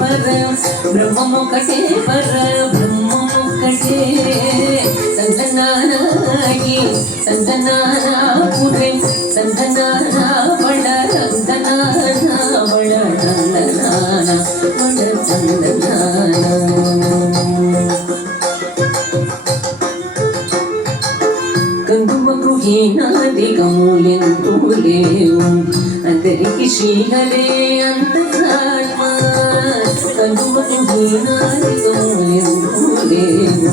వర బ్రహ్మమొక్కటే వర బ్రహ్మమొక్కటే సంతనానాగి సంతనానాపురే సంతనానా వళ సంతనానా వళ సంతనానా వళ సంతనానా కందువకు హీనాదికములెంతూ లేవు అందరికి శ్రీహరే అంతరాత్మ కందువకు హీనాదికములెంతూ లేవు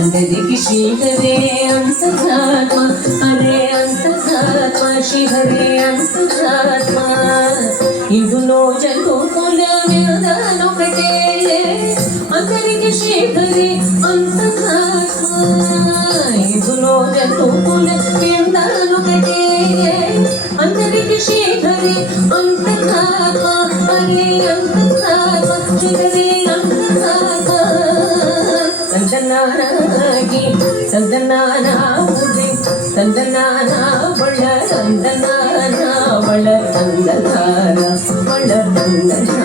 అందరికి శ్రీహరే అంతరాత్మ హరే అంతరాత్మ శ్రీహరే అంతరాత్మ ఇందులో జగోకుల వేదానొకటే అందరికి శ్రీహరే అంతరాత్మ ఇందులో జగోకుల వేదానొకటే అందరికి శ్రీహరే అంతరాత్మ హరే అంతరాత్మ శ్రీహరే అంతరాత్మ సంతనానాగి సంతనానా ఉది సంతనానా వళ సంతనానా వళ సంతనానా వళ సంతనానా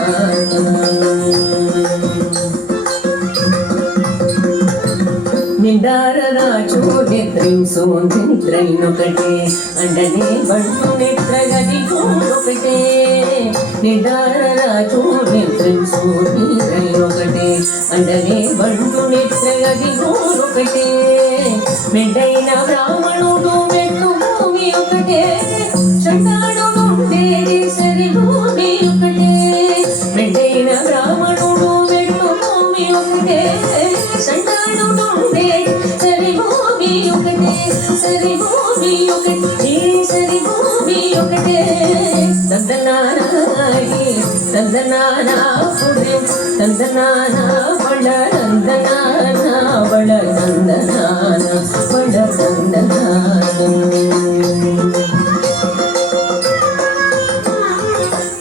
నిండార రాజు నేత్రింసు నిద్రైనొకటే అండనే బంటు నేత్రగది ఒకటే నిండార రాజు నేత్రింసు నిద్రైనొకటే అండనే బంటు నేత్రగది ఒకటే మెండైన బ్రాహ్మణుడు మెట్టు భూమి ఒకటే చండాడుడు దేడి సరి భూమి ఒకటే మెండైన బ్రాహ్మణుడు మెట్టు భూమి ఒకటే చండాడుడు దేడి సరి భూమి ఒకటే సరి భూమి ఒకటే సరి భూమి ఒకటే సంతనానాగి సంతనానా పురే సంతనానా వళ సంతనానా వళ సంతనానా వళ సంతనానా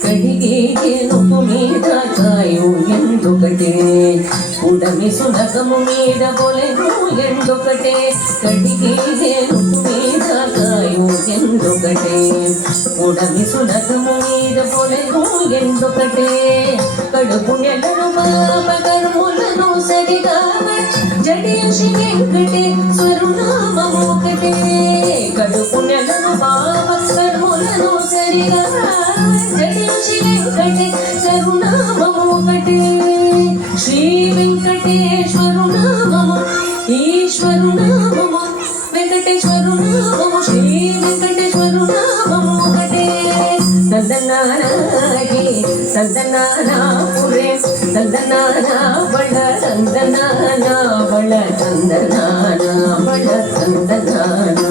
కడిగే నొప్పు మీద కాయు ఎందుకటే ఉడమి సునకము మీద పొలెను ఎందుకటే కడిగే నొప్పు మీద కాయు ఎందుకటే ఉడమి సునకము మీద పొలెను ఎందుకటే కడుపు నెలను పాప కర్ములను సరిగా జడియసి వెంకటే స్వరునామమొకటే కడుపు నెలను పాప కర్ములను సరిగా జడియసి వెంకటే స్వరునామమొకటే శ్రీ వెంకటేశ్వరు నామము ఈశ్వరు నామము వెంకటేశ్వరు నామము శ్రీ వెంకటేశ్వరు నామము ఒకటే సంతనానాగి సంతనానా పురే సంతనానా వళ సంతనానా వళ సంతనానా వళ సంతనానా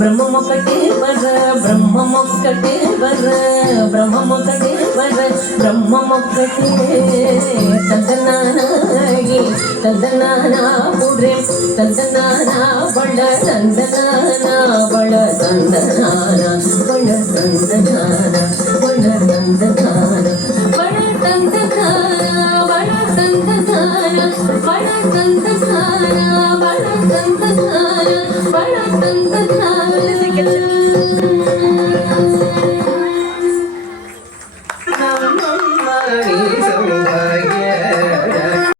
బ్రహ్మమొక్కటే వర బ్రహ్మమొక్కటే వర బ్రహ్మమొక్కటే వర బ్రహ్మమొక్కటే సంతనానాగి సంతనానా పురే సంతనానా వళ సంతనానా వళ సంతనానా వళ సంతనానా వళ సంతనానా వళ సంతనానా వళ సంతనానా వళ సంతనానా వళ సంతనానా వళ సంతనానా